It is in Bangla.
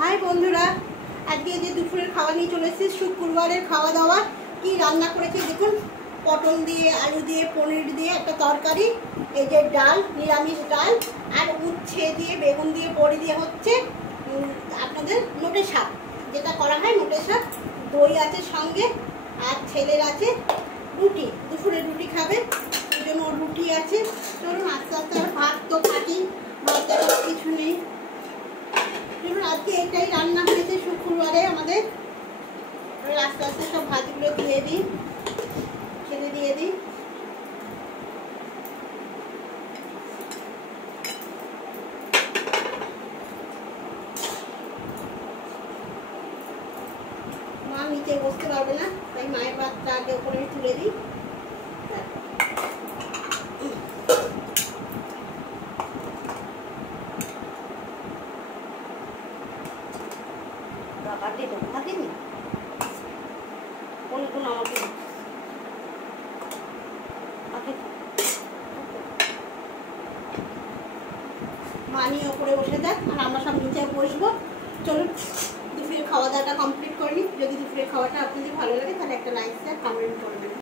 হাই বন্ধুরা, আজকে যে দুপুরের খাওয়া নিয়ে চলে এসেছি। শুক্রবারের খাওয়া দাওয়া কি রান্না করেছি দেখুন। পটল দিয়ে, আলু দিয়ে, পনির দিয়ে একটা তরকারি, এই যে ডাল, নিরামিষ ডাল, আর উচ্ছে দিয়ে, বেগুন দিয়ে, বড়ি দিয়ে হচ্ছে আপনাদের নোটে শাক, যেটা করা হয় নোটে শাক। দই আছে সঙ্গে, আর ছেলের আছে রুটি, দুপুরে রুটি খাবে, এই জন্য রুটি আছে। চলুন আস্তে আস্তে, ভাত তো থাকি, ভাতের কিছু নেই। আজকে এটাই রান্না হয়েছে শুক্রবারে আমাদের। আস্তে আস্তে সব ভাতগুলো দিয়ে দিই, খেতে দিয়ে দিই। মা নিচে বসতে পারবে না, তাই মায়ের ভাতটা আগে ওপরে তুলে দিই। মা নিয়ে ওপরে বসে যাক, আর আমরা সব নিচে বসবো। চলুন দুপুরের খাওয়া দাওয়াটা কমপ্লিট করে নিই। যদি দুপুরের খাওয়াটা আপনাদের ভালো লাগে তাহলে একটা লাইক শেয়ার কমেন্ট করবেন।